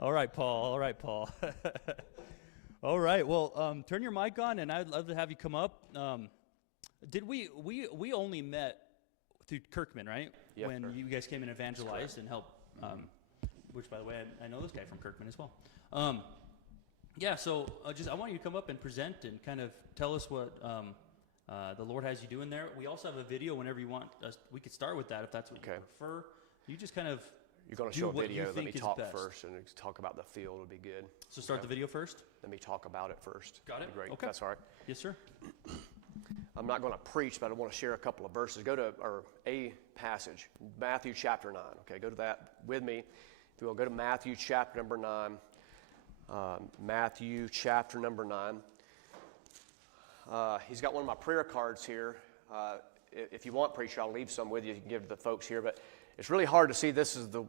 All right, Paul. All right, Paul. All right. Well, turn your mic on, and I'd love to have you come up. Did we only met through Kirkman, right? Yep, when sir. you guys came and evangelized and helped. Which, by the way, I know this guy from Kirkman as well. Yeah. So I want you to come up and present and kind of tell us what the Lord has you doing there. We also have a video whenever you want us. We could start with that if that's what you prefer. You just kind of. You're going to show a video. Let me talk first and talk about the field would be good. So start the video first? Let me talk about it first. Got it? That'd be great. Okay. That's all right. Yes, sir. I'm not going to preach, but I want to share a couple of verses. Go to a passage, Matthew chapter 9. Okay, go to that with me. If you will, go to Matthew chapter number 9. Matthew chapter number 9. He's got one of my prayer cards here. If you want, preacher, I'll leave some with you. You can give to the folks here. But it's really hard to see. This is the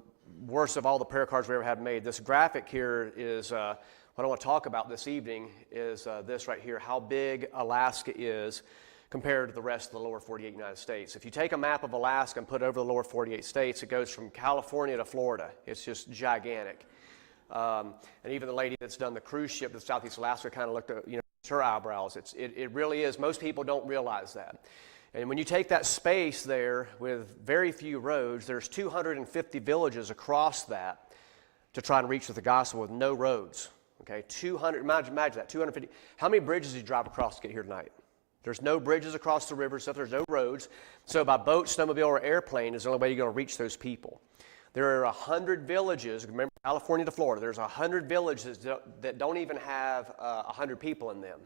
worst of all the prayer cards we ever had made. This graphic here is what I want to talk about this evening is this right here, how big Alaska is compared to the rest of the lower 48 United States. If you take a map of Alaska and put it over the lower 48 states, it goes from California to Florida. It's just gigantic. And even the lady that's done the cruise ship to Southeast Alaska kind of looked at, her eyebrows. It really is. Most people don't realize that. And when you take that space there with very few roads, there's 250 villages across that to try and reach with the gospel with no roads. Okay, 200, imagine that, 250. How many bridges did you drive across to get here tonight? There's no bridges across the river, so there's no roads. So by boat, snowmobile, or airplane is the only way you're going to reach those people. There are 100 villages, remember California to Florida, there's 100 villages that don't even have 100 people in them.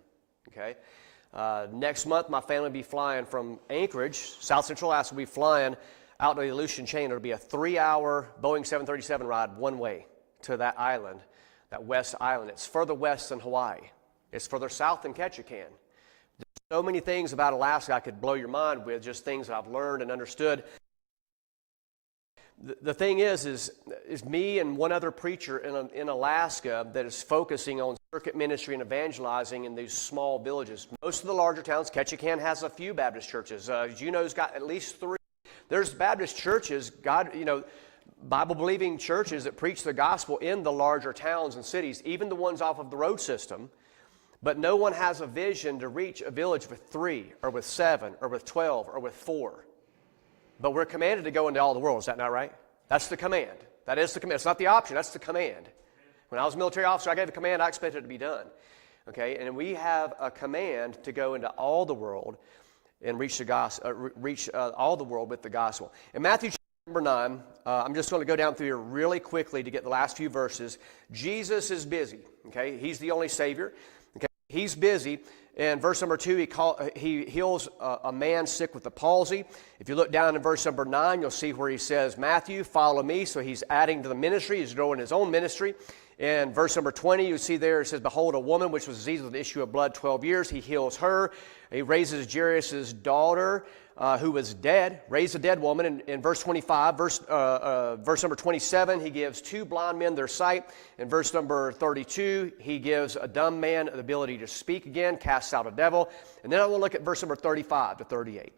Okay. Next month, my family will be flying from Anchorage, South Central Alaska, will be flying out to the Aleutian Chain. It'll be a 3-hour Boeing 737 ride one way to that island, that West Island. It's further west than Hawaii. It's further south than Ketchikan. There's so many things about Alaska I could blow your mind with, just things that I've learned and understood. The thing is me and one other preacher in Alaska that is focusing on circuit ministry and evangelizing in these small villages. Most of the larger towns, Ketchikan has a few Baptist churches. Juneau's got at least 3. There's Baptist churches, Bible-believing churches that preach the gospel in the larger towns and cities, even the ones off of the road system. But no one has a vision to reach a village with 3 or with 7 or with 12 or with 4. But we're commanded to go into all the world. Is that not right? That's the command. That is the command. It's not the option. That's the command. When I was a military officer, I gave the command. I expected it to be done. Okay? And we have a command to go into all the world and reach the gospel, all the world with the gospel. In Matthew chapter number 9, I'm just going to go down through here really quickly to get the last few verses. Jesus is busy. Okay? He's the only Savior. Okay? He's busy. In verse number 2, he heals a man sick with the palsy. If you look down in verse number 9, you'll see where he says, Matthew, follow me. So he's adding to the ministry. He's growing his own ministry. In verse number 20, you see there, it says, behold, a woman which was diseased with an issue of blood 12 years. He heals her. He raises Jairus' daughter, who was dead, raised a dead woman. In verse 25, verse number 27, he gives 2 blind men their sight. In verse number 32, he gives a dumb man the ability to speak again, casts out a devil. And then I will look at verse number 35 to 38.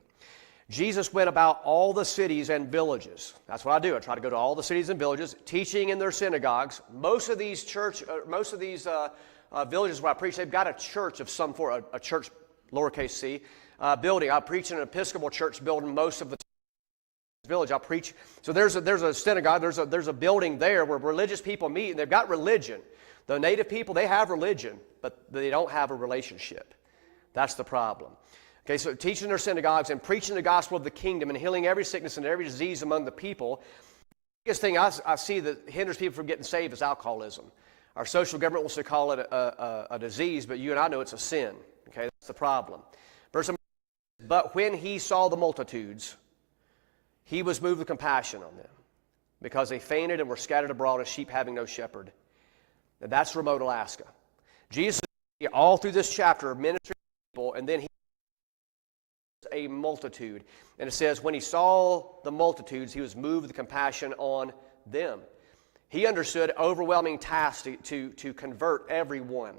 Jesus went about all the cities and villages. That's what I do. I try to go to all the cities and villages, teaching in their synagogues. Most of these villages where I preach, they've got a church of some sort, a church, lowercase c, building. I preach in an Episcopal church building most of the village. I preach. So there's a synagogue. There's a building there where religious people meet, and they've got religion. The native people, they have religion, but they don't have a relationship. That's the problem. Okay, so teaching their synagogues and preaching the gospel of the kingdom and healing every sickness and every disease among the people. The biggest thing I see that hinders people from getting saved is alcoholism. Our social government wants to call it a disease, but you and I know it's a sin. Okay, that's the problem. Verse 1, but when he saw the multitudes, he was moved with compassion on them, because they fainted and were scattered abroad as sheep having no shepherd. And that's remote Alaska. Jesus, all through this chapter, ministering to people, and then he a multitude. And it says, when he saw the multitudes, he was moved with compassion on them. He understood overwhelming task to convert everyone.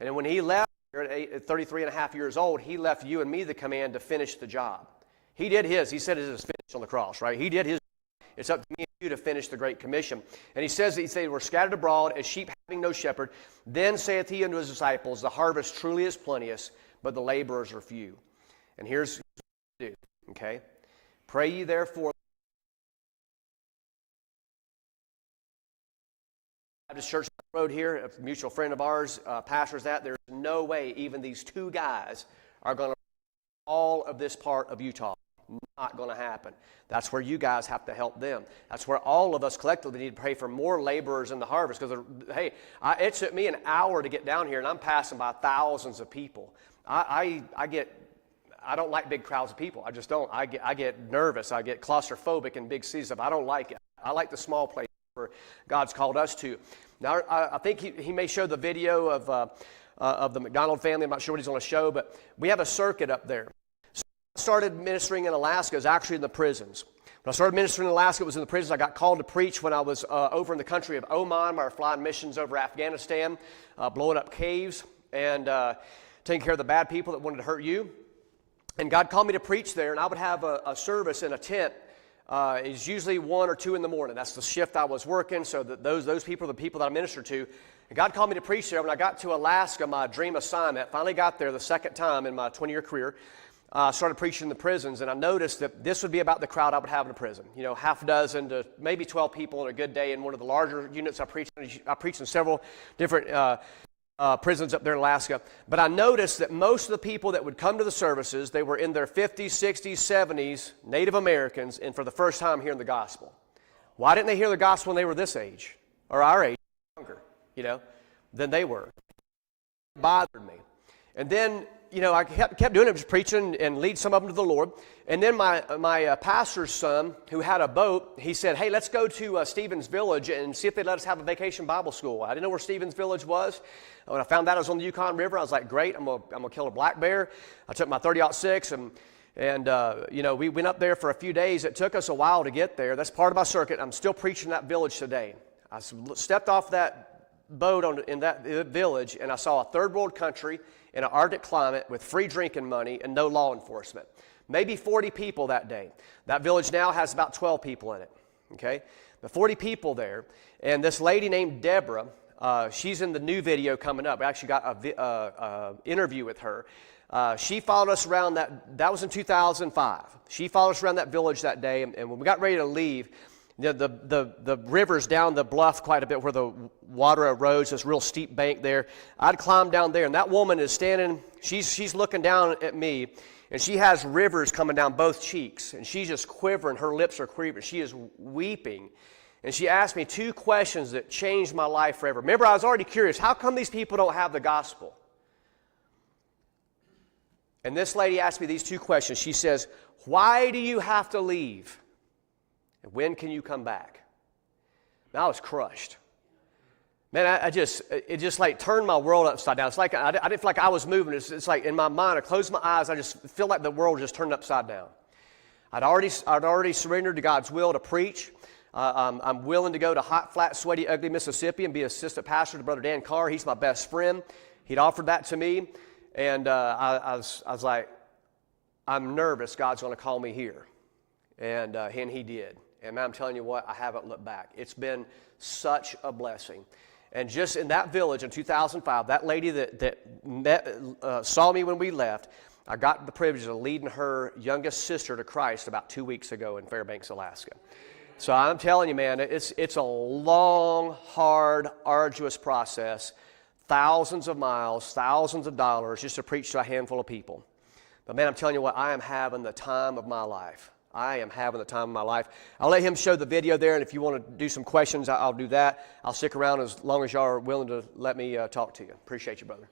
And then when he left at 33 and a half years old, he left you and me the command to finish the job. He did his. He said it is finished on the cross, right? He did his. It's up to me and you to finish the Great Commission. And he says, they were scattered abroad as sheep having no shepherd. Then saith he unto his disciples, the harvest truly is plenteous, but the laborers are few. And here's what to do, okay? Pray ye therefore. Baptist Church Road here, a mutual friend of ours pastors that. There's no way even these two guys are going to all of this part of Utah. Not going to happen. That's where you guys have to help them. That's where all of us collectively need to pray for more laborers in the harvest. Because, hey, it took me an hour to get down here, and I'm passing by thousands of people. I don't like big crowds of people. I just don't. I get nervous. I get claustrophobic in big cities. I don't like it. I like the small places where God's called us to. Now, I think he may show the video of the McDonald family. I'm not sure what he's going to show, but we have a circuit up there. I started ministering in Alaska. It was actually in the prisons. When I started ministering in Alaska, it was in the prisons. I got called to preach when I was over in the country of Oman. We were flying missions over Afghanistan, blowing up caves and taking care of the bad people that wanted to hurt you. And God called me to preach there, and I would have a service in a tent. It's usually 1 or 2 in the morning. That's the shift I was working, so that those people are the people that I minister to. And God called me to preach there. When I got to Alaska, my dream assignment, finally got there the second time in my 20-year career. Started preaching in the prisons, and I noticed that this would be about the crowd I would have in a prison. You know, half a dozen to maybe 12 people on a good day in one of the larger units I preached in several different prisons up there in Alaska. But I noticed that most of the people that would come to the services, they were in their 50s, 60s, 70s, Native Americans, and for the first time hearing the gospel. Why didn't they hear the gospel when they were this age, or our age, younger, than they were? It bothered me. And then, I kept doing it, just preaching and lead some of them to the Lord. And then my pastor's son, who had a boat, he said, hey, let's go to Stevens Village and see if they'd let us have a vacation Bible school. I didn't know where Stevens Village was. When I found out it was on the Yukon River, I was like, great, I'm gonna kill a black bear. I took my 30-06 and we went up there for a few days. It took us a while to get there. That's part of my circuit. I'm still preaching that village today. I stepped off that boat in that village, and I saw a third world country in an Arctic climate with free drinking money and no law enforcement. Maybe 40 people that day. That village now has about 12 people in it, okay? The 40 people there, and this lady named Deborah, she's in the new video coming up. We actually got an interview with her. She followed us around that was in 2005. She followed us around that village that day, and when we got ready to leave, the river's down the bluff quite a bit where the water erodes, this real steep bank there. I'd climb down there, and that woman is standing, she's looking down at me, and she has rivers coming down both cheeks, and she's just quivering, her lips are quivering, she is weeping. And she asked me 2 questions that changed my life forever. Remember, I was already curious, how come these people don't have the gospel? And this lady asked me these 2 questions. She says, why do you have to leave? And when can you come back? And I was crushed. Man, it just like turned my world upside down. It's like I didn't feel like I was moving. It's like in my mind, I closed my eyes, I just feel like the world just turned upside down. I'd already surrendered to God's will to preach. I'm willing to go to hot, flat, sweaty, ugly Mississippi and be assistant pastor to Brother Dan Carr. He's my best friend. He'd offered that to me, and I was like, I'm nervous God's going to call me here. And he did. And man, I'm telling you what, I haven't looked back. It's been such a blessing. And just in that village in 2005, that lady that saw me when we left, I got the privilege of leading her youngest sister to Christ about 2 weeks ago in Fairbanks, Alaska. So I'm telling you, man, it's a long, hard, arduous process. Thousands of miles, thousands of dollars just to preach to a handful of people. But man, I'm telling you what, I am having the time of my life. I am having the time of my life. I'll let him show the video there, and if you want to do some questions, I'll do that. I'll stick around as long as y'all are willing to let me talk to you. Appreciate you, brother.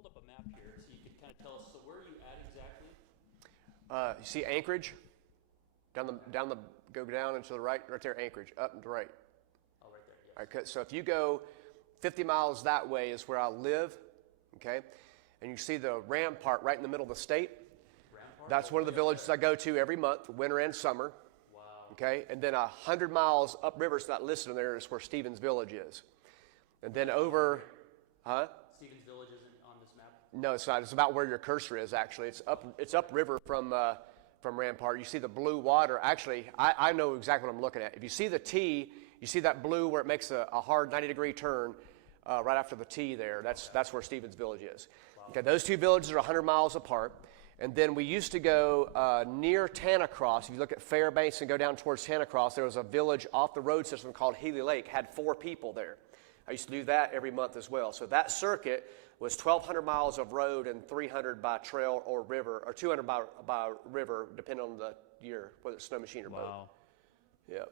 pulled up a map here so you can kind of tell us. So where are you at exactly? You see Anchorage? Go down and to the right there, Anchorage, up and to the right. Oh, right there, yes. All right, so if you go 50 miles that way is where I live, okay? And you see the Rampart right in the middle of the state. Rampart? That's one of the villages I go to every month, winter and summer. Wow. Okay, and then 100 miles upriver, it's not listed in there, is where Stevens Village is. And then over, Stevens Village isn't on this map? No, it's not. It's about where your cursor is, actually. It's upriver from Rampart. You see the blue water. Actually, I know exactly what I'm looking at. If you see the T, you see that blue where it makes a hard 90-degree turn right after the T there. That's where Stevens Village is. Wow. Okay, those two villages are 100 miles apart. And then we used to go near Tanacross. If you look at Fairbanks and go down towards Tanacross, there was a village off the road system called Healy Lake. Had 4 people there. I used to do that every month as well. So that circuit was 1,200 miles of road and 300 by trail or river, or 200 by river, depending on the year, whether it's snow machine or boat. Wow. Yep.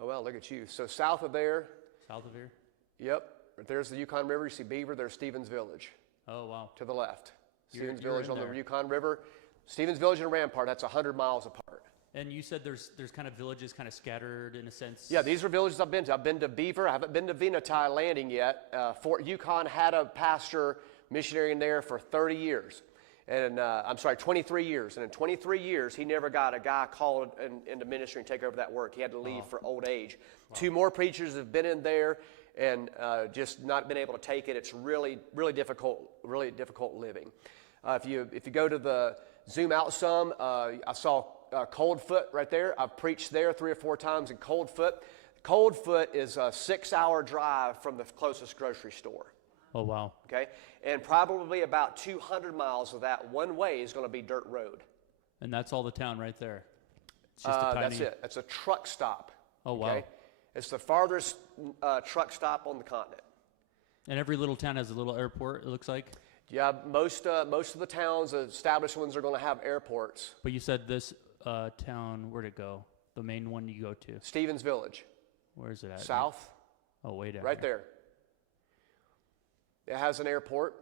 Oh, well, look at you. So south of there. South of here? Yep. There's the Yukon River. You see Beaver. There's Stevens Village. Oh, wow. To the left. Stevens You're Village in on there. the Yukon River. Stevens Village and Rampart, that's 100 miles apart. And you said there's kind of villages kind of scattered in a sense? Yeah, these are villages I've been to. I've been to Beaver. I haven't been to Venati Landing yet. Fort Yukon had a pastor missionary in there for 30 years. And 23 years. And in 23 years, he never got a guy called into ministry and take over that work. He had to leave for old age. Wow. 2 more preachers have been in there and just not been able to take it. It's really difficult living. If you go to the zoom out some, I saw Coldfoot right there. I've preached there 3 or 4 times in Coldfoot. Coldfoot is a 6-hour drive from the closest grocery store. Oh, wow. Okay, and probably about 200 miles of that one way is going to be dirt road. And that's all the town right there? It's just a tiny... That's it. It's a truck stop. Oh, wow. Okay? It's the farthest truck stop on the continent. And every little town has a little airport, it looks like? Yeah, most of the towns, the established ones, are going to have airports. But you said this town, where'd it go? The main one you go to? Stevens Village. Where is it at? South. Oh, way down right there. It has an airport.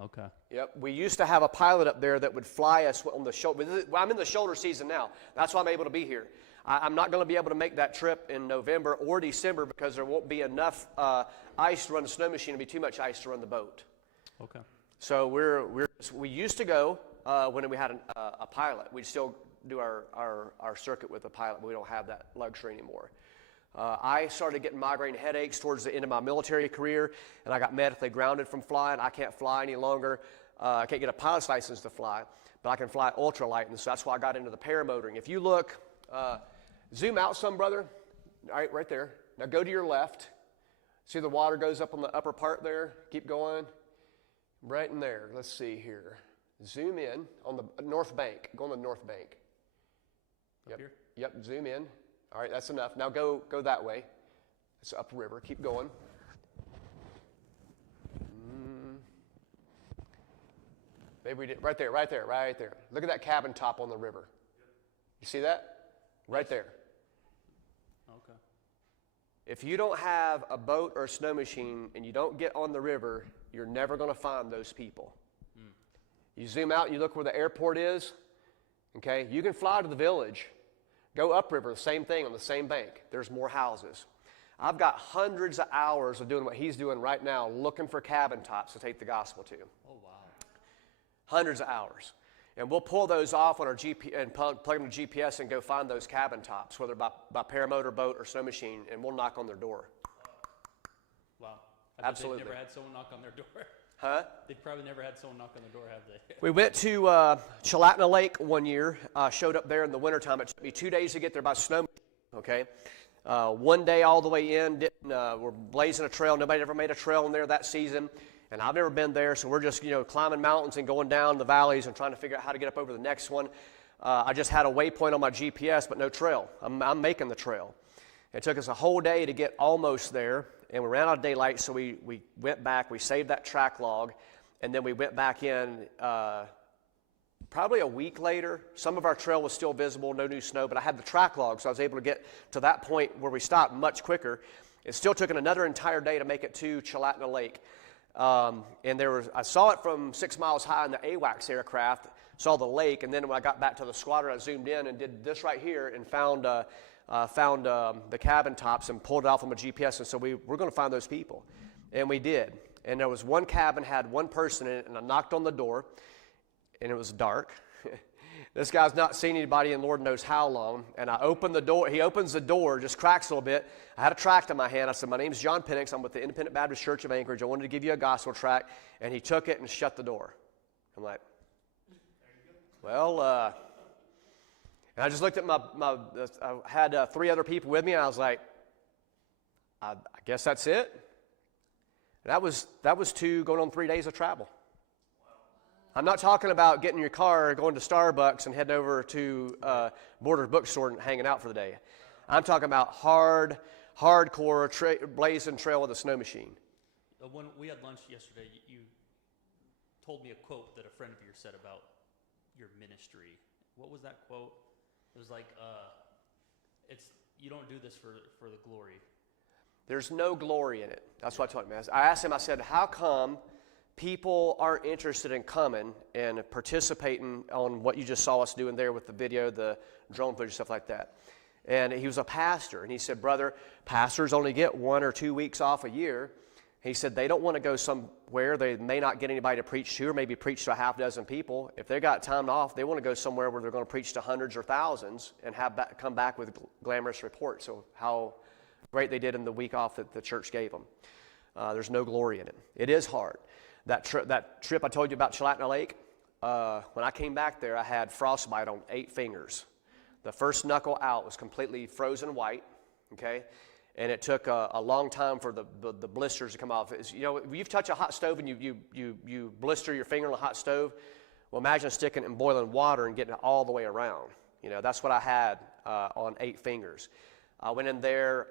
Okay. Yep. We used to have a pilot up there that would fly us on the shoulder. Well, I'm in the shoulder season now. That's why I'm able to be here. I'm not going to be able to make that trip in November or December because there won't be enough ice to run the snow machine. It'll be too much ice to run the boat. Okay. So we used to go when we had a pilot. We'd still do our circuit with a pilot, but we don't have that luxury anymore. I started getting migraine headaches towards the end of my military career, and I got medically grounded from flying. I can't fly any longer. I can't get a pilot's license to fly, but I can fly ultralight, and so that's why I got into the paramotoring. If you look, zoom out some, brother. All right there. Now go to your left. See the water goes up on the upper part there? Keep going. Right in there. Let's see here. Zoom in on the north bank. Go on the north bank. Up here? Yep, zoom in. All right, that's enough. Now go that way. It's upriver. Keep going. Maybe we did. Right there. Look at that cabin top on the river. You see that? Right there. Okay. If you don't have a boat or a snow machine and you don't get on the river, you're never going to find those people. You zoom out, you look where the airport is. Okay, you can fly to the village. Go upriver, the same thing on the same bank. There's more houses. I've got hundreds of hours of doing what he's doing right now, looking for cabin tops to take the gospel to. Oh, wow. Hundreds of hours. And we'll pull those off on our GPS and plug them to GPS and go find those cabin tops, whether by paramotor, boat, or snow machine, and we'll knock on their door. Wow. Absolutely. They've never had someone knock on their door. Huh? They've probably never had someone knock on the door, have they? We went to Chalatenna Lake one year, showed up there in the wintertime. It took me 2 days to get there by snow, okay? One day all the way in, we're blazing a trail. Nobody ever made a trail in there that season, and I've never been there, so we're just, climbing mountains and going down the valleys and trying to figure out how to get up over the next one. I just had a waypoint on my GPS, but no trail. I'm making the trail. It took us a whole day to get almost there, and we ran out of daylight, so we went back. We saved that track log, and then we went back in probably a week later. Some of our trail was still visible, no new snow, but I had the track log, so I was able to get to that point where we stopped much quicker. It still took another entire day to make it to Chalatenna Lake. And I saw it from 6 miles high in the AWACS aircraft, saw the lake, and then when I got back to the squadron, I zoomed in and did this right here and found the cabin tops and pulled it off on my GPS, and so we're going to find those people. And we did. And there was one cabin, had one person in it, and I knocked on the door, and it was dark. This guy's not seen anybody in Lord knows how long, and I opened the door. He opens the door, just cracks a little bit. I had a tract in my hand. I said, my name's John Pinnix. I'm with the Independent Baptist Church of Anchorage. I wanted to give you a gospel tract. And he took it and shut the door. I'm like, well, and I just looked at I had 3 other people with me, and I was like, I guess that's it. That was 2 going on 3 days of travel. I'm not talking about getting in your car, going to Starbucks, and heading over to Borders Bookstore and hanging out for the day. I'm talking about hardcore blazing trail with a snow machine. When we had lunch yesterday, you told me a quote that a friend of yours said about your ministry. What was that quote? It was like, you don't do this for the glory. There's no glory in it. That's what I told him. I asked him, I said, how come people aren't interested in coming and participating on what you just saw us doing there with the video, the drone footage, stuff like that? And he was a pastor, and he said, brother, pastors only get 1 or 2 weeks off a year. He said they don't want to go somewhere they may not get anybody to preach to, or maybe preach to a half dozen people. If they got time off, they want to go somewhere where they're going to preach to hundreds or thousands and come back with glamorous reports of how great they did in the week off that the church gave them. There's no glory in it. It is hard. That trip I told you about Chalatenna Lake, when I came back there, I had frostbite on 8 fingers. The first knuckle out was completely frozen white, okay? And it took a long time for the blisters to come off. You know, if you've touched a hot stove and you blister your finger on a hot stove, well, imagine sticking it in boiling water and getting it all the way around. You know, that's what I had on 8 fingers. I went in there,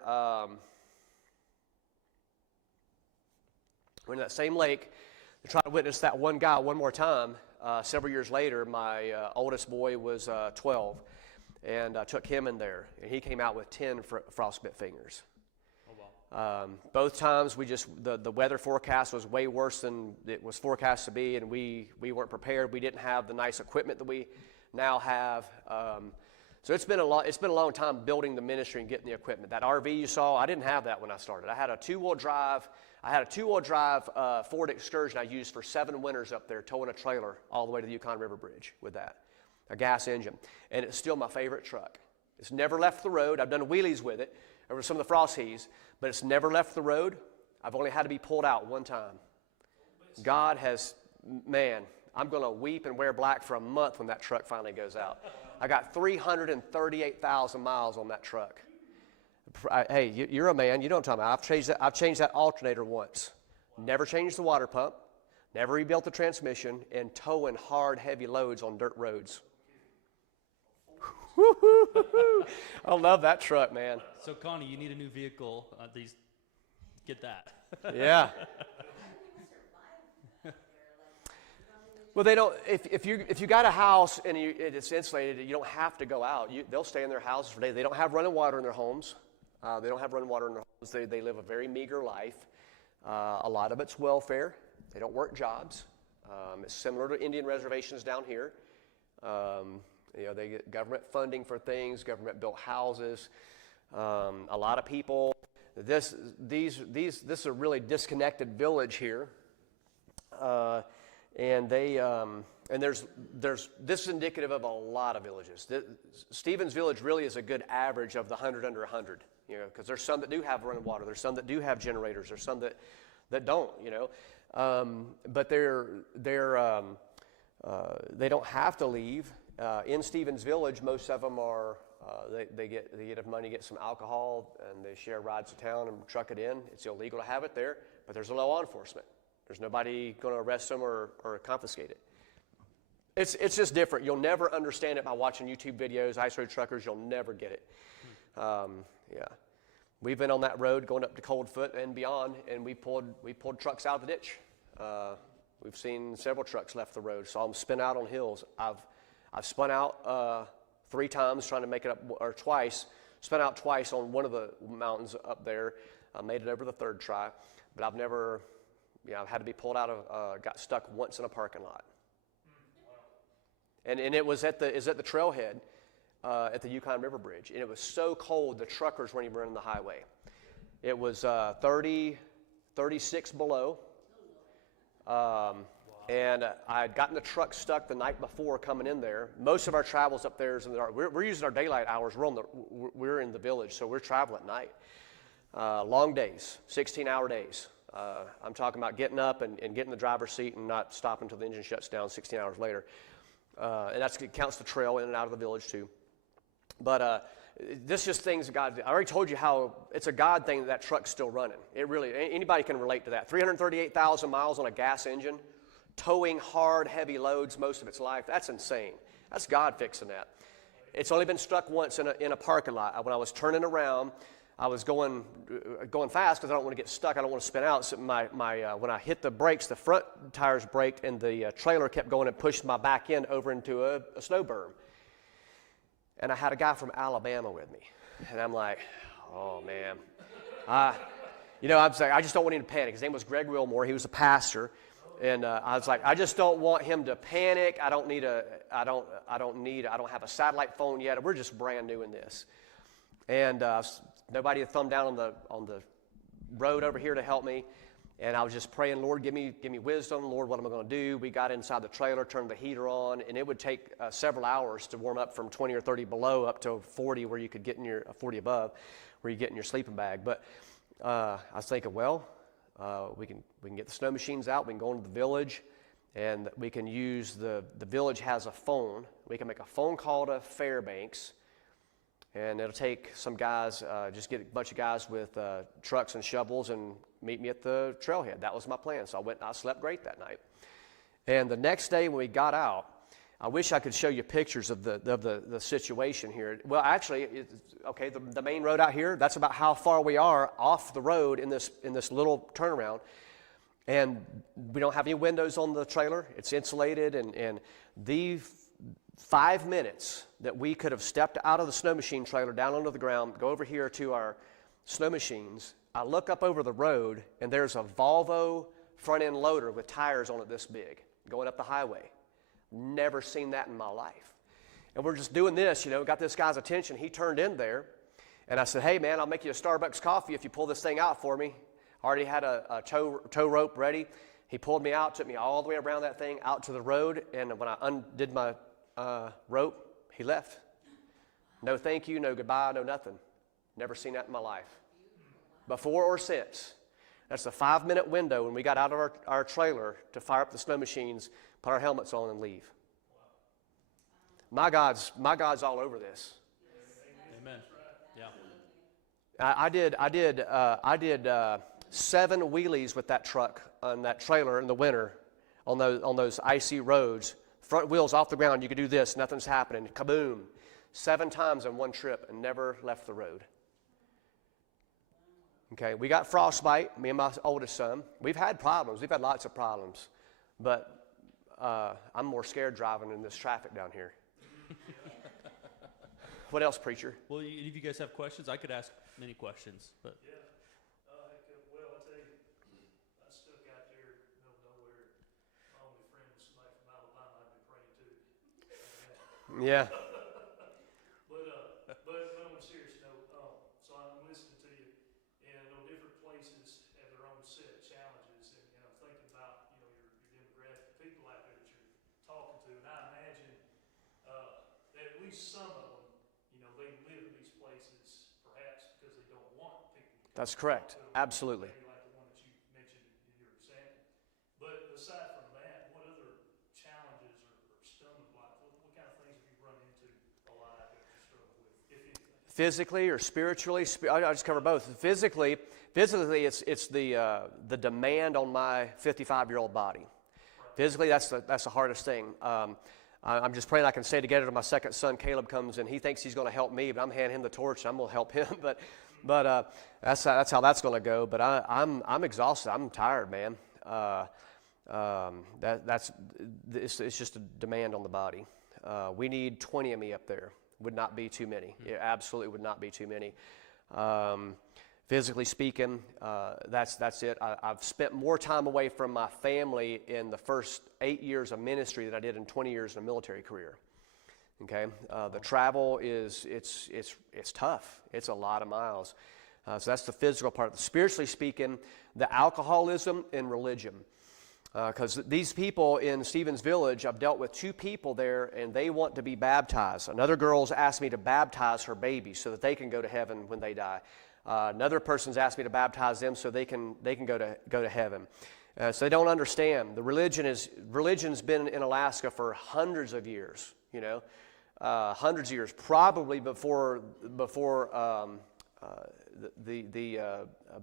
went in that same lake to try to witness that one guy one more time. Several years later, my oldest boy was 12, and I took him in there, and he came out with 10 frostbit fingers. Both times the weather forecast was way worse than it was forecast to be, and we weren't prepared. We didn't have the nice equipment that we now have. So it's been a long time building the ministry and getting the equipment. That RV you saw, I didn't have that when I started. I had a two-wheel drive Ford Excursion I used for 7 winters up there, towing a trailer all the way to the Yukon River Bridge with that, a gas engine, and it's still my favorite truck. It's never left the road. I've done wheelies with it over some of the frost heaves, but it's never left the road. I've only had to be pulled out one time. God has, man, I'm going to weep and wear black for a month when that truck finally goes out. I got 338,000 miles on that truck. Hey, you're a man. You know what I'm talking about. I've changed that alternator once. Never changed the water pump. Never rebuilt the transmission, and towing hard, heavy loads on dirt roads. I love that truck, man. So, Connie, you need a new vehicle. Get that. Yeah. Well, they don't. If you got a house and it's insulated, you don't have to go out. They'll stay in their houses for days. They don't have running water in their homes. They don't have running water in their homes. They live a very meager life. A lot of it's welfare. They don't work jobs. It's similar to Indian reservations down here. They get government funding for things, government-built houses. A lot of people. This is a really disconnected village here. And there's this is indicative of a lot of villages. Stevens Village really is a good average of the 100 under 100, because there's some that do have running water, there's some that do have generators, there's some that don't, but they don't have to leave. In Stevens Village, most of them are they get enough money to get some alcohol, and they share rides to town and truck it in. It's illegal to have it there, but there's no law enforcement. There's nobody going to arrest them or confiscate it. It's just different. You'll never understand it by watching YouTube videos, ice road truckers. You'll never get it. Yeah, we've been on that road going up to Coldfoot and beyond, and we pulled trucks out of the ditch. We've seen several trucks left the road. Saw them spin out on hills. I've spun out 3 times trying to make it up, or twice. Spun out twice on one of the mountains up there. I made it over the 3rd try, but I've never I had to be pulled out of, got stuck once in a parking lot. And it was at the trailhead at the Yukon River Bridge. And it was so cold, the truckers weren't even running the highway. It was 36 below. And I had gotten the truck stuck the night before coming in there. Most of our travels up there is in the dark. We're using our daylight hours. We're in the village, so we're traveling at night. Long days, 16-hour days. I'm talking about getting up and getting in the driver's seat and not stopping until the engine shuts down 16 hours later. And it counts the trail in and out of the village too. But this just things God did. I already told you how it's a God thing that truck's still running. It really, anybody can relate to that. 338,000 miles on a gas engine, towing hard, heavy loads most of its life. That's insane. That's God fixing that. It's only been struck once in a parking lot. When I was turning around, I was going fast because I don't want to get stuck. I don't want to spin out. So when I hit the brakes, the front tires braked, and the trailer kept going and pushed my back end over into a snow berm. And I had a guy from Alabama with me, and I'm like, oh man, I'm saying I just don't want him to panic. His name was Greg Wilmore. He was a pastor. And I was like, I just don't want him to panic. I don't have a satellite phone yet. We're just brand new in this. And nobody had thumbed down on the road over here to help me. And I was just praying, Lord, give me wisdom. Lord, what am I going to do? We got inside the trailer, turned the heater on, and it would take several hours to warm up from 20 or 30 below up to 40 where you could get in 40 above, where you get in your sleeping bag. But I was thinking, well, we can get the snow machines out. We can go into the village, and we can use the village has a phone. We can make a phone call to Fairbanks, and it'll take some guys, just get a bunch of guys with trucks and shovels and meet me at the trailhead. That was my plan. So I slept great that night. And the next day when we got out, I wish I could show you pictures of the situation here. Well, actually, the main road out here, that's about how far we are off the road in this little turnaround. And we don't have any windows on the trailer. It's insulated. And the 5 minutes that we could have stepped out of the snow machine trailer down onto the ground, go over here to our snow machines, I look up over the road, and there's a Volvo front-end loader with tires on it this big going up the highway. Never seen that in my life. And we're just doing this, got this guy's attention. He turned in there, and I said, hey, man, I'll make you a Starbucks coffee if you pull this thing out for me. I already had a tow rope ready. He pulled me out, took me all the way around that thing out to the road, and when I undid my rope, he left. No thank you, no goodbye, no nothing. Never seen that in my life. Before or since. That's a 5-minute window when we got out of our trailer to fire up the snow machines, put our helmets on, and leave. My God's all over this. Amen. Yeah. I did 7 wheelies with that truck on that trailer in the winter on those icy roads. Front wheels off the ground. You could do this. Nothing's happening. Kaboom. 7 times in one trip and never left the road. Okay, we got frostbite, me and my oldest son. We've had problems. We've had lots of problems. But I'm more scared driving in this traffic down here. What else, preacher? Well, if you guys have questions, I could ask many questions. But yeah, well, I tell you, I stuck out there in the middle of nowhere. My only friend was somebody from Alabama. I've been praying to. Yeah. But on a serious note, so I'm listening to you, and I know different places have their own set of challenges, and I'm thinking about your demographic, people out there that you're talking to, and I imagine that at least some of them, they live in these places perhaps because they don't want people to come. That's correct. Absolutely. Maybe like the one that you mentioned in your example. But aside from that, what other challenges or stumbling blocks, what kind of things have you run into a lot that you struggle with, if anything? Physically or spiritually? I just cover both. Physically, it's the demand on my 55-year-old body. Physically, that's the hardest thing. I'm just praying I can stay together till my second son Caleb comes in. He thinks he's going to help me, but I'm handing him the torch. And I'm going to help him, but that's how that's going to go. But I'm exhausted. I'm tired, man. It's just a demand on the body. We need 20 of me up there. Would not be too many. It absolutely would not be too many. Physically speaking, that's it. I've spent more time away from my family in the first 8 years of ministry than I did in 20 years in a military career. Okay, the travel it's tough. It's a lot of miles. So that's the physical part. Spiritually speaking, the alcoholism and religion. Because these people in Stevens Village, I've dealt with 2 people there, and they want to be baptized. Another girl's asked me to baptize her baby so that they can go to heaven when they die. Another person's asked me to baptize them so they can go to heaven. So they don't understand. The religion's been in Alaska for hundreds of years. You know, hundreds of years, probably before the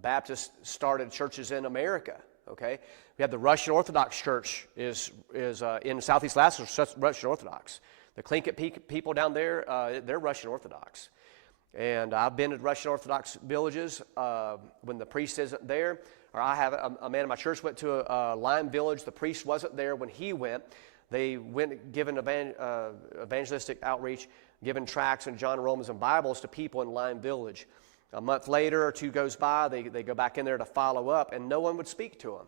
Baptists started churches in America. Okay, we have the Russian Orthodox Church is in Southeast Alaska, Russian Orthodox. The Tlingit people down there, they're Russian Orthodox. And I've been to Russian Orthodox villages when the priest isn't there. Or I have a man in my church went to a Lime village. The priest wasn't there when he went. They went given evangelistic outreach, given tracts and John, Romans, and Bibles to people in Lime village. A month later or 2 goes by, they go back in there to follow up, and no one would speak to them.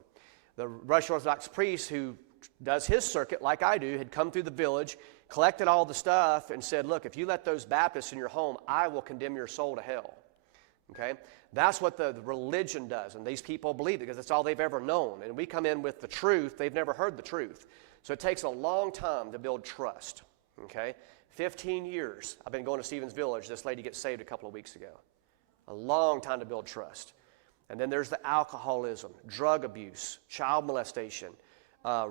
The Russian Orthodox priest who does his circuit like I do had come through the village, collected all the stuff, and said, look, if you let those Baptists in your home, I will condemn your soul to hell. Okay? That's what the religion does, and these people believe it because that's all they've ever known. And we come in with the truth. They've never heard the truth. So it takes a long time to build trust. Okay? 15 years I've been going to Stevens Village. This lady gets saved a couple of weeks ago. A long time to build trust. And then there's the alcoholism, drug abuse, child molestation,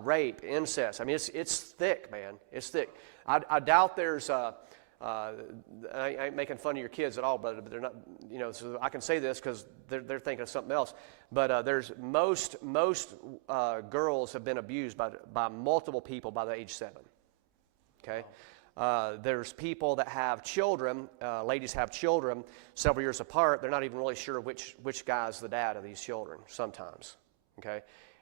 rape, incest. I mean, it's thick, man. It's thick. I doubt there's, I ain't making fun of your kids at all, but they're not, you know, so I can say this because they're thinking of something else. But there's most girls have been abused by multiple people by the age 7. Okay? There's people that have children, ladies have children several years apart. They're not even really sure which guy's the dad of these children sometimes. Okay?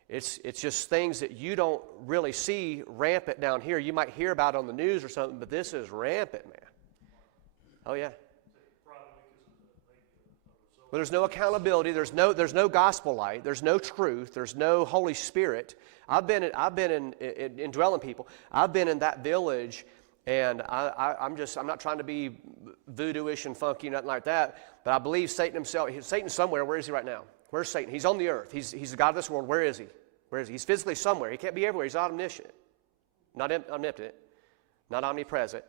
It's just things that you don't really see rampant down here. You might hear about it on the news or something, but this is rampant, man. Oh, yeah. Well, there's no accountability. There's no gospel light. There's no truth. There's no Holy Spirit. I've been in indwelling people. I've been in that village, and I'm not trying to be voodoo-ish and funky, nothing like that, but I believe Satan himself, Satan's somewhere. Where is he right now? Where's Satan? He's on the earth. He's the God of this world. Where is he? Where is he? He's physically somewhere. He can't be everywhere. He's not omniscient, not omnipotent, not omnipresent,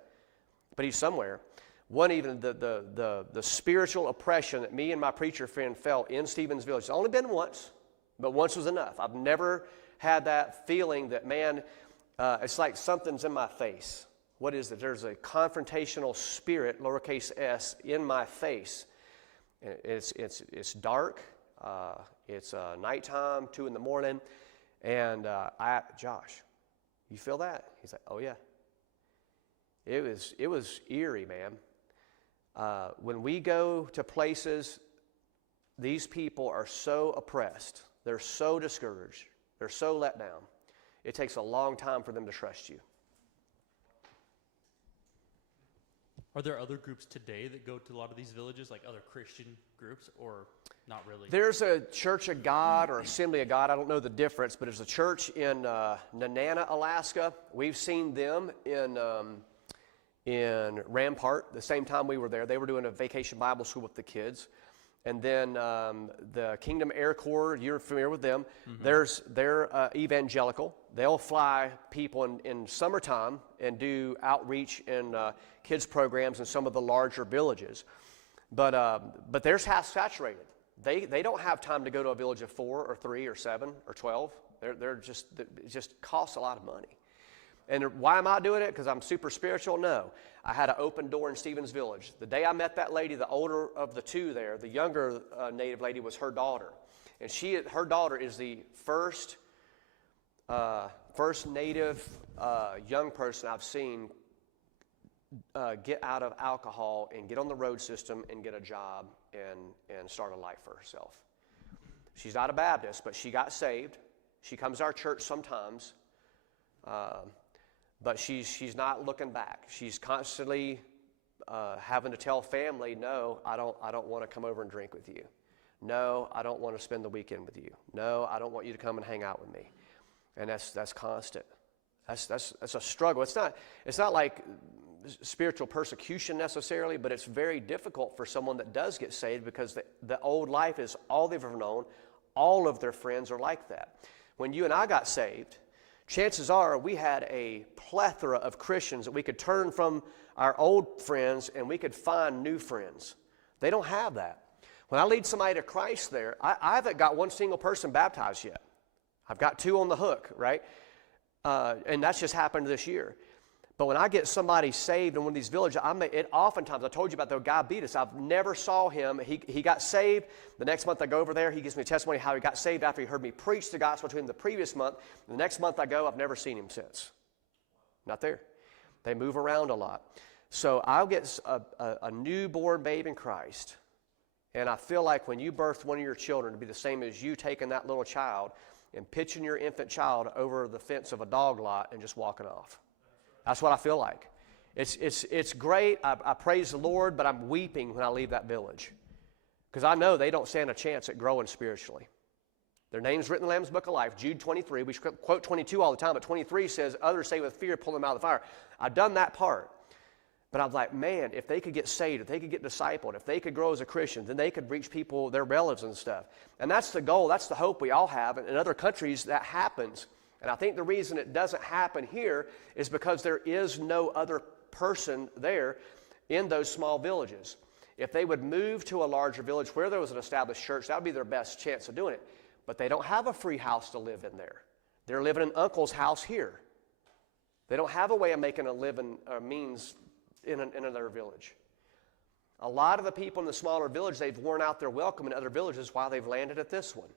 but he's somewhere. One, even the spiritual oppression that me and my preacher friend felt in Stevens Village. It's only been once, but once was enough. I've never had that feeling that, man, it's like something's in my face. What is it? There's a confrontational spirit, lowercase s, in my face. It's dark. It's nighttime, 2 in the morning, and Josh, you feel that? He's like, oh yeah. It was eerie, man. When we go to places, these people are so oppressed. They're so discouraged. They're so let down. It takes a long time for them to trust you. Are there other groups today that go to a lot of these villages, like other Christian groups, or not really? There's a Church of God or Assembly of God. I don't know the difference, but there's a church in Nenana, Alaska. We've seen them in Rampart the same time we were there. They were doing a vacation Bible school with the kids. And then the Kingdom Air Corps, you're familiar with them. Mm-hmm. They're evangelical. They'll fly people in summertime and do outreach in kids programs in some of the larger villages. But they're half saturated. They don't have time to go to a village of 4 or 3 or 7 or 12. It just costs a lot of money. And why am I doing it? Because I'm super spiritual? No. I had an open door in Stevens Village. The day I met that lady, the older of the 2 there, the younger native lady was her daughter. And her daughter is the first native young person I've seen get out of alcohol and get on the road system and get a job and start a life for herself. She's not a Baptist, but she got saved. She comes to our church sometimes. But she's not looking back. She's constantly having to tell family, no, I don't want to come over and drink with you. No, I don't want to spend the weekend with you. No, I don't want you to come and hang out with me. And that's constant. That's a struggle. It's not like spiritual persecution necessarily, but it's very difficult for someone that does get saved because the old life is all they've ever known. All of their friends are like that. When you and I got saved, chances are we had a plethora of Christians that we could turn from our old friends and we could find new friends. They don't have that. When I lead somebody to Christ there, I haven't got one single person baptized yet. I've got 2 on the hook, right? And that's just happened this year. But when I get somebody saved in one of these villages, oftentimes, I told you about the guy beat us. I've never saw him. He got saved. The next month I go over there, he gives me a testimony how he got saved after he heard me preach the gospel to him the previous month. The next month I go, I've never seen him since. Not there. They move around a lot. So I'll get a newborn babe in Christ. And I feel like when you birth one of your children, to be the same as you taking that little child and pitching your infant child over the fence of a dog lot and just walking off. That's what I feel like. It's great. I praise the Lord, but I'm weeping when I leave that village. Because I know they don't stand a chance at growing spiritually. Their name's written in the Lamb's Book of Life, Jude 23. We quote 22 all the time, but 23 says, others say with fear, pull them out of the fire. I've done that part. But I'm like, man, if they could get saved, if they could get discipled, if they could grow as a Christian, then they could reach people, their relatives and stuff. And that's the goal. That's the hope we all have. And in other countries, that happens. And I think the reason it doesn't happen here is because there is no other person there in those small villages. If they would move to a larger village where there was an established church, that would be their best chance of doing it. But they don't have a free house to live in there. They're living in uncle's house here. They don't have a way of making a living means in another village. A lot of the people in the smaller village, they've worn out their welcome in other villages while they've landed at this one.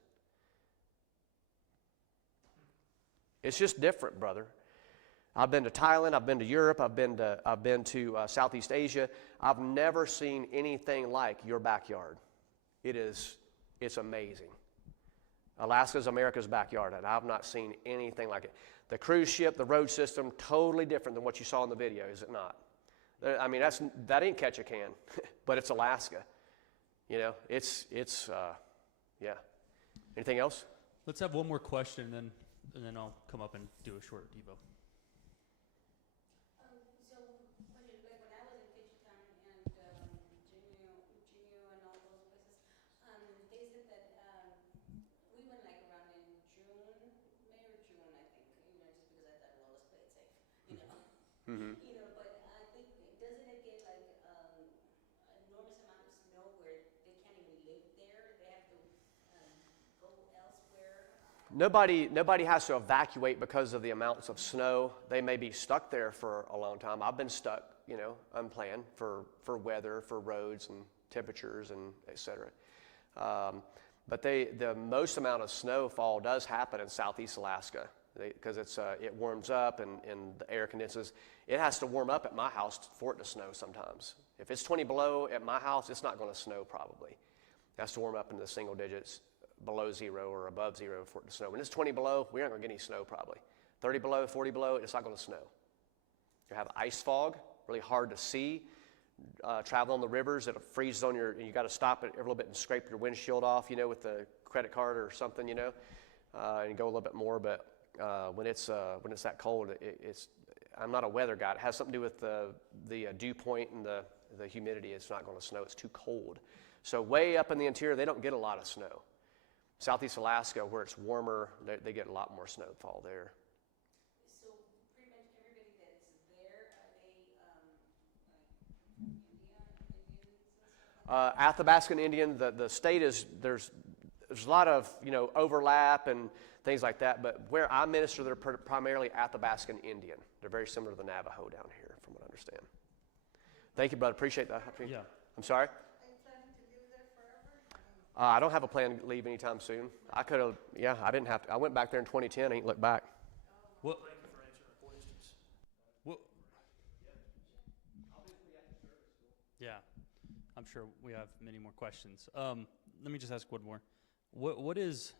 It's just different, brother. I've been to Thailand, I've been to Europe, I've been to Southeast Asia. I've never seen anything like your backyard. It's amazing. Alaska's America's backyard, and I've not seen anything like it. The cruise ship, the road system, totally different than what you saw in the video, is it not? I mean, that ain't catch a can, but it's Alaska. You know, yeah. Anything else? Let's have one more question, and then I'll come up and do a short Devo. So when I was in Kitchener and Juneau and all those places, they said that we went like around in May or June, I think, just because I thought, well, let's play it safe, Mm-hmm. But I think, doesn't it get like an enormous amount of snow where they can't even live there? They have to go elsewhere? Nobody has to evacuate because of the amounts of snow. They may be stuck there for a long time. I've been stuck, unplanned for weather, for roads and temperatures and et cetera. But the most amount of snowfall does happen in southeast Alaska because it warms up and the air condenses. It has to warm up at my house for it to snow sometimes. If it's 20 below at my house, it's not going to snow probably. It has to warm up into the single digits, below zero or above zero for it to snow. When it's 20 below, we aren't going to get any snow probably. 30 below, 40 below, it's not going to snow. You have ice fog, really hard to see. Travel on the rivers, it freezes on and you got to stop it every little bit and scrape your windshield off, with the credit card or something, and go a little bit more. But when it's that cold, I'm not a weather guy. It has something to do with the dew point and the humidity. It's not going to snow. It's too cold. So way up in the interior, they don't get a lot of snow. Southeast Alaska, where it's warmer, they get a lot more snowfall there. So pretty much everybody that's there, are they like Indians and stuff? Athabascan Indian, the state is, there's a lot of, overlap and things like that, but where I minister, they're primarily Athabascan Indian. They're very similar to the Navajo down here, from what I understand. Thank you, brother. Appreciate that. Yeah. I'm sorry? Are you planning to live there forever? I don't have a plan to leave anytime soon. I could have, I didn't have to. I went back there in 2010, ain't looked back. What? Thank you for answering our questions. What? Yeah, I'm sure we have many more questions. Let me just ask one more. What is?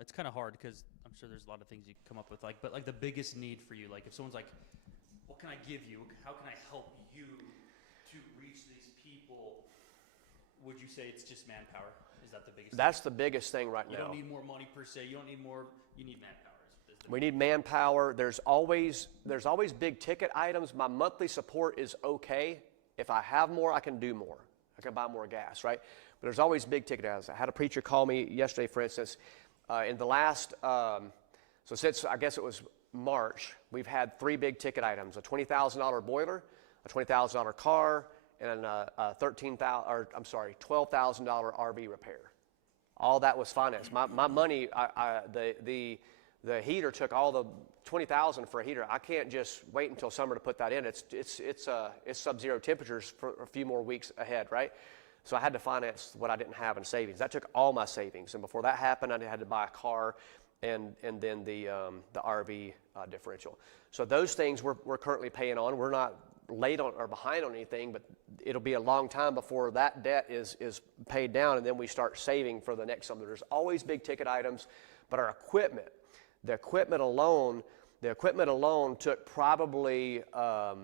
It's kind of hard because I'm sure there's a lot of things you come up with, but the biggest need for you, like if someone's like, what can I give you? How can I help you to reach these people? would you say it's just manpower? Is that the biggest That's the biggest thing right You now. don't need more money per se. You don't need more. You need manpower. We need manpower. There's always big ticket items. My monthly support is okay. If I have more, I can do more. I can buy more gas, right? But there's always big ticket items. I had a preacher call me yesterday, for instance. In the last, so since I guess it was March, we've had 3 big ticket items: a $20,000 boiler, a $20,000 car, and a $12,000 RV repair. All that was financed. My money, the heater took all the $20,000 for a heater. I can't just wait until summer to put that in. It's sub-zero temperatures for a few more weeks ahead, right? So I had to finance what I didn't have in savings. That took all my savings, and before that happened, I had to buy a car and then the RV differential. So those things we're currently paying on. We're not late on or behind on anything, but it'll be a long time before that debt is paid down, and then we start saving for the next summer. There's always big ticket items, but our equipment. The equipment alone took probably, I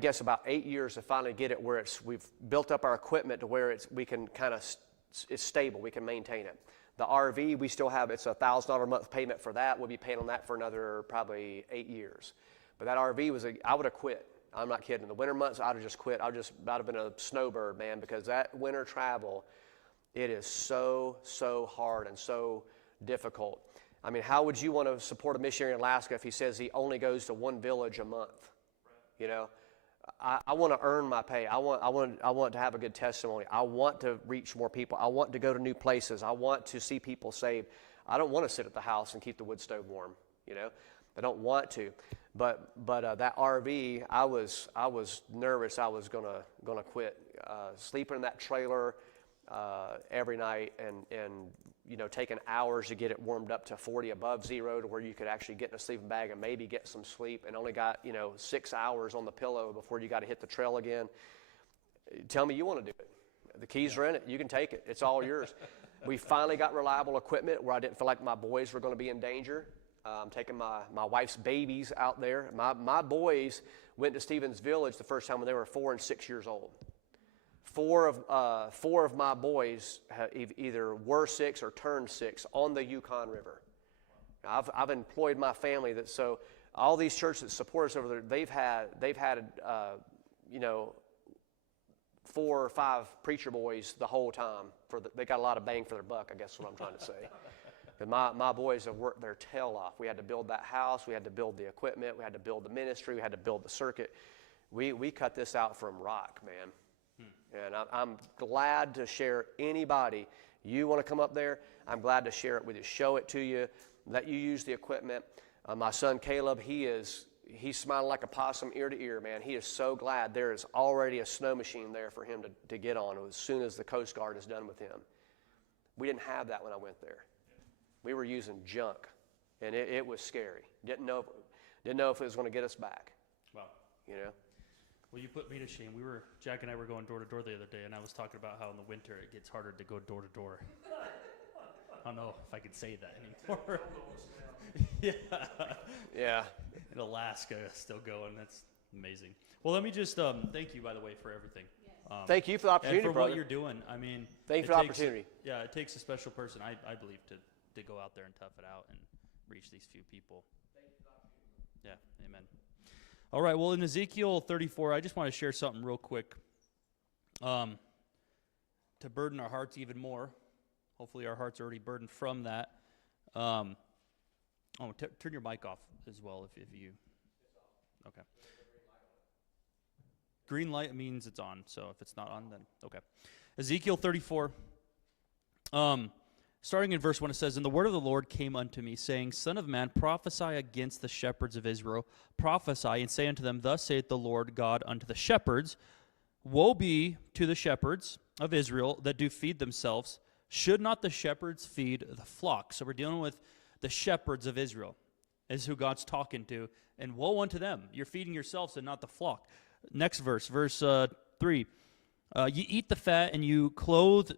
guess, about 8 years to finally get it where we've built up our equipment to where we can kind of, it's stable, we can maintain it. The RV, we still have, it's a $1,000 a month payment for that. We'll be paying on that for another probably 8 years. But that RV I would have quit. I'm not kidding. In the winter months, I'd have just quit. I'd have been a snowbird, man, because that winter travel, it is so hard and so difficult. I mean, how would you want to support a missionary in Alaska if he says he only goes to one village a month? Right. You know, I want to earn my pay. I want to have a good testimony. I want to reach more people. I want to go to new places. I want to see people saved. I don't want to sit at the house and keep the wood stove warm. You know, I don't want to. But that RV, I was nervous. I was gonna quit. Sleeping in that trailer every night and you know, taking hours to get it warmed up to 40 above zero to where you could actually get in a sleeping bag and maybe get some sleep, and only got, you know, 6 hours on the pillow before you got to hit the trail again. Tell me you want to do it. The keys are in it. You can take it. It's all yours. We finally got reliable equipment where I didn't feel like my boys were going to be in danger. I'm taking my wife's babies out there. My boys went to Stevens Village the first time when they were 4 and 6 years old. Four of my boys either were 6 or turned 6 on the Yukon River. Now, I've employed my family so all these churches that support us over there, they've had you know, 4 or 5 preacher boys the whole time. They got a lot of bang for their buck, I guess is what I'm trying to say. And my boys have worked their tail off. We had to build that house. We had to build the equipment. We had to build the ministry. We had to build the circuit. We cut this out from rock, man. And I'm glad to share anybody. You want to come up there, I'm glad to share it with you, show it to you, let you use the equipment. My son Caleb, he's smiling like a possum ear to ear, man. He is so glad there is already a snow machine there for him to get on as soon as the Coast Guard is done with him. We didn't have that when I went there. We were using junk, and it was scary. Didn't know if it was going to get us back. Wow. You know? Well, you put me to shame. Jack and I were going door to door the other day, and I was talking about how in the winter it gets harder to go door to door. I don't know if I could say that anymore. Yeah. In Alaska, still going. That's amazing. Well, let me just thank you, by the way, for everything. Thank you for the opportunity, and for brother. what you're doing. I mean, thank you for the opportunity. Yeah, it takes a special person, I believe, to go out there and tough it out and reach these few people. Thank you for the opportunity. Yeah, amen. All right, well, in Ezekiel 34, I just want to share something real quick to burden our hearts even more. Hopefully our hearts are already burdened from that. Turn your mic off as well if you... Okay. Green light means it's on, so if it's not on, then okay. Ezekiel 34, starting in verse 1, it says, "And the word of the Lord came unto me, saying, Son of man, prophesy against the shepherds of Israel. Prophesy, and say unto them, Thus saith the Lord God unto the shepherds, Woe be to the shepherds of Israel that do feed themselves. Should not the shepherds feed the flock?" So we're dealing with the shepherds of Israel, is who God's talking to. And woe unto them. You're feeding yourselves and not the flock. Next verse 3. Ye eat the fat, and ye clothe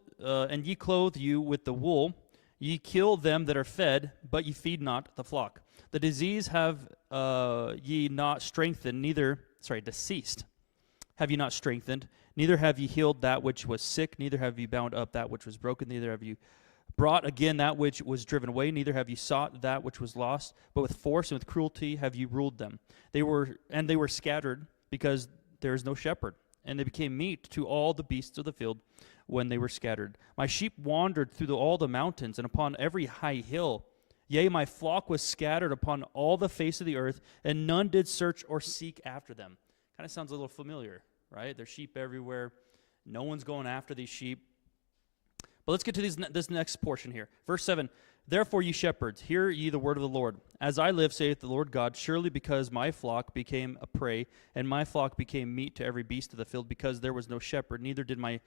you with the wool. Ye kill them that are fed, but ye feed not the flock. The disease have ye not strengthened, deceased have ye not strengthened, Neither have ye healed that which was sick, neither have ye bound up that which was broken, neither have you brought again that which was driven away, neither have you sought that which was lost, but with force and with cruelty have you ruled them. They were scattered because there is no shepherd, and they became meat to all the beasts of the field when they were scattered. My sheep wandered through all the mountains and upon every high hill. Yea, my flock was scattered upon all the face of the earth, and none did search or seek after them. Kind of sounds a little familiar, right? There's sheep everywhere. No one's going after these sheep. But let's get to this next portion here. Verse 7, Therefore, ye shepherds, hear ye the word of the Lord. As I live, saith the Lord God, surely because my flock became a prey, and my flock became meat to every beast of the field, because there was no shepherd, neither did my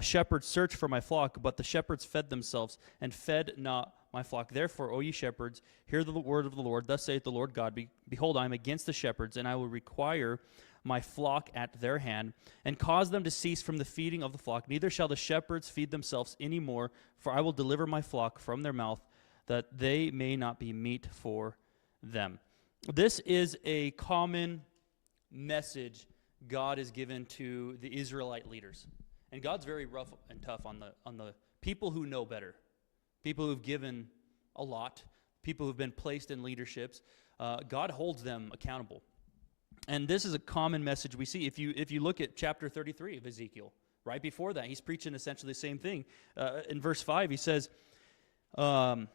shepherds search for my flock, but the shepherds fed themselves, and fed not my flock. Therefore, O ye shepherds, hear the word of the Lord. Thus saith the Lord God, Behold, I am against the shepherds, and I will require my flock at their hand, and cause them to cease from the feeding of the flock. Neither shall the shepherds feed themselves any more, for I will deliver my flock from their mouth, that they may not be meat for them. This is a common message God has given to the Israelite leaders. And God's very rough and tough on the people who know better, people who've given a lot, people who've been placed in leaderships. God holds them accountable. And this is a common message we see. If you look at chapter 33 of Ezekiel, right before that, he's preaching essentially the same thing. In verse 5, he says, in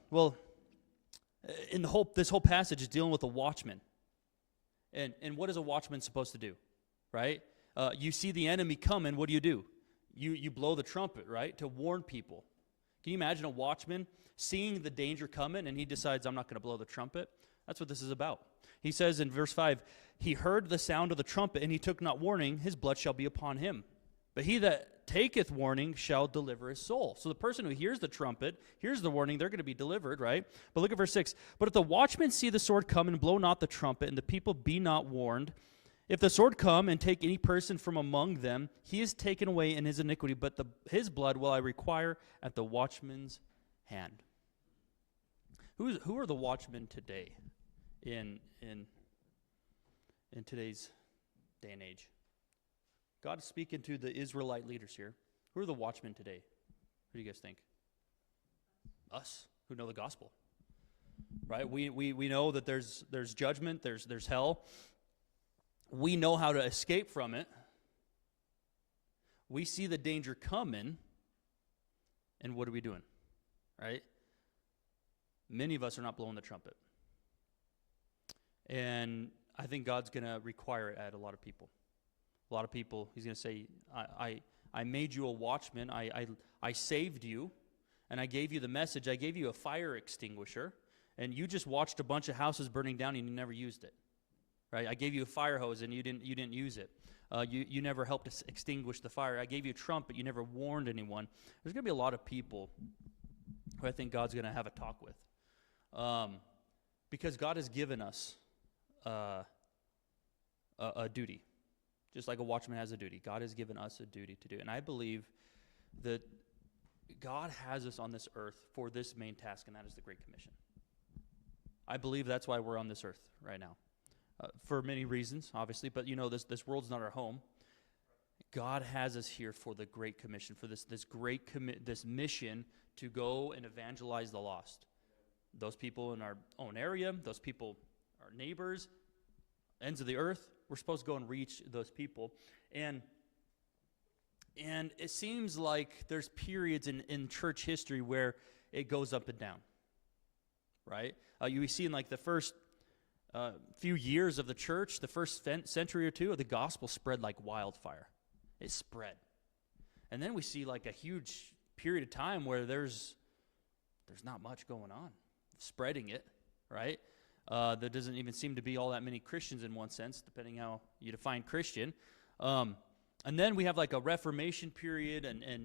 this whole passage is dealing with a watchman. And what is a watchman supposed to do, right? You see the enemy coming, what do? You blow the trumpet, right, to warn people. Can you imagine a watchman seeing the danger coming and he decides, I'm not going to blow the trumpet? That's what this is about. He says in verse 5, He heard the sound of the trumpet, and he took not warning, his blood shall be upon him. But he that taketh warning shall deliver his soul. So the person who hears the trumpet, hears the warning, they're going to be delivered, right? But look at verse 6. But if the watchmen see the sword come and blow not the trumpet, and the people be not warned, if the sword come and take any person from among them, he is taken away in his iniquity, but his blood will I require at the watchman's hand. Who are the watchmen today in today's day and age? God is speaking to the Israelite leaders here. Who are the watchmen today? Who do you guys think? Us, who know the gospel. Right? We know that there's judgment, there's hell. We know how to escape from it. We see the danger coming, and what are we doing? Right? Many of us are not blowing the trumpet. And I think God's going to require it at a lot of people. A lot of people, he's going to say, I made you a watchman. I saved you, and I gave you the message. I gave you a fire extinguisher, and you just watched a bunch of houses burning down, and you never used it. Right? I gave you a fire hose, and you didn't use it. You never helped us extinguish the fire. I gave you a trumpet. You never warned anyone. There's going to be a lot of people who I think God's going to have a talk with. Because God has given us a duty. Just like a watchman has a duty. God has given us a duty to do. And I believe that God has us on this earth for this main task, and that is the Great Commission. I believe that's why we're on this earth right now. For many reasons, obviously, but this world's not our home. God has us here for the Great Commission, for this mission to go and evangelize the lost. Those people in our own area, those people, our neighbors, ends of the earth, we're supposed to go and reach those people. And it seems like there's periods in church history where it goes up and down, right? You see in like the first few years of the church, the first century or two, the gospel spread like wildfire. It spread. And then we see like a huge period of time where there's not much going on, spreading it, right? There doesn't even seem to be all that many Christians in one sense, depending how you define Christian. And then we have like a Reformation period, and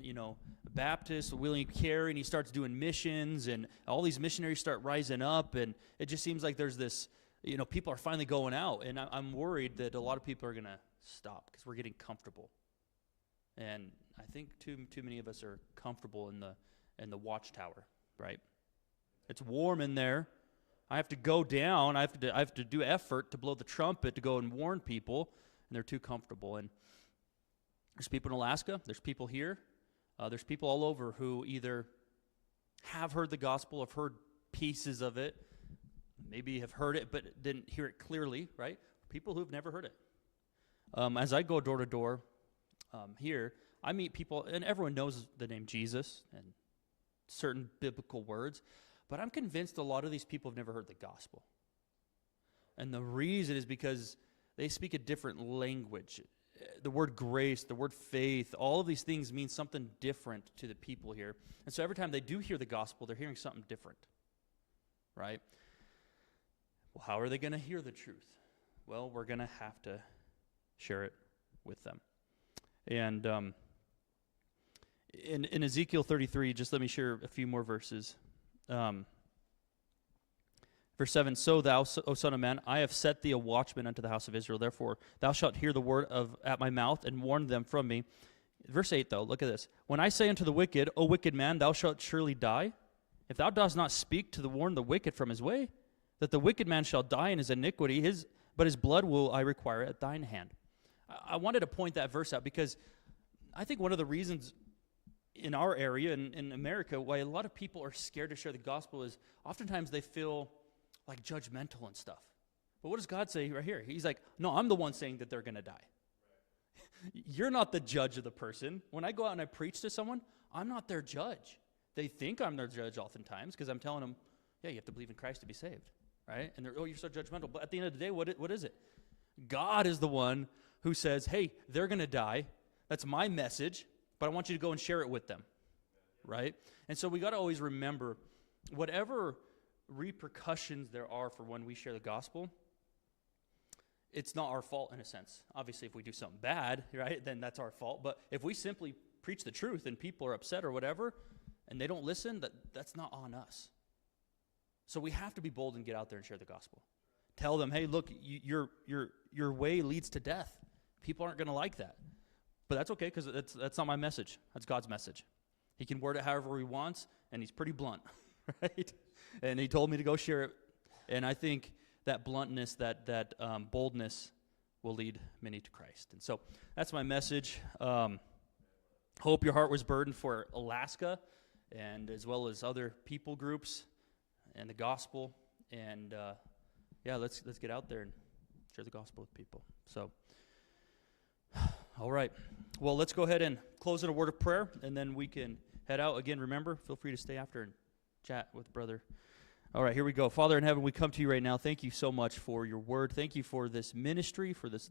Baptist, William Carey, and he starts doing missions, and all these missionaries start rising up, and it just seems like there's this, people are finally going out, and I'm worried that a lot of people are going to stop because we're getting comfortable. And I think too many of us are comfortable in the watchtower, right? It's warm in there. I have to go down. I have to do effort to blow the trumpet to go and warn people, and they're too comfortable. And There's people in Alaska. There's people here. There's people all over who either have heard the gospel, have heard pieces of it, maybe have heard it but didn't hear it clearly, right? People who've never heard it. As I go door to door here, I meet people, and everyone knows the name Jesus and certain biblical words, but I'm convinced a lot of these people have never heard the gospel. And the reason is because they speak a different language. The word grace, the word faith, all of these things mean something different to the people here. And so every time they do hear the gospel, they're hearing something different, right? Well, how are they going to hear the truth? Well, we're going to have to share it with them. And in Ezekiel 33, just let me share a few more verses. Verse 7, So thou, O son of man, I have set thee a watchman unto the house of Israel. Therefore thou shalt hear the word at my mouth, and warn them from me. Verse 8, though, look at this. When I say unto the wicked, O wicked man, thou shalt surely die, if thou dost not speak to warn the wicked from his way, that the wicked man shall die in his iniquity, but his blood will I require at thine hand. I wanted to point that verse out because I think one of the reasons in our area, in America, why a lot of people are scared to share the gospel is oftentimes they feel like judgmental and stuff. But what does God say right here? He's like, no, I'm the one saying that they're going to die. Right. You're not the judge of the person. When I go out and I preach to someone, I'm not their judge. They think I'm their judge oftentimes because I'm telling them, yeah, you have to believe in Christ to be saved, right? And they're, oh, you're so judgmental. But at the end of the day, what is it? God is the one who says, hey, they're going to die. That's my message, but I want you to go and share it with them, right? And so we got to always remember whatever repercussions there are for when we share the gospel, it's not our fault in a sense. Obviously, if we do something bad, right, then that's our fault. But if we simply preach the truth and people are upset or whatever, and they don't listen, that's not on us. So we have to be bold and get out there and share the gospel. Tell them, hey, look, your way leads to death. People aren't going to like that. But that's okay because that's not my message. That's God's message. He can word it however he wants, and he's pretty blunt, right? And he told me to go share it. And I think that bluntness, that boldness will lead many to Christ. And so that's my message. Hope your heart was burdened for Alaska and as well as other people groups and the gospel. And yeah, let's get out there and share the gospel with people. So, all right. Well, let's go ahead and close in a word of prayer, and then we can head out. Again, remember, feel free to stay after and chat with brother. All right, here we go. Father in heaven, we come to you right now. Thank you so much for your word. Thank you for this ministry, for this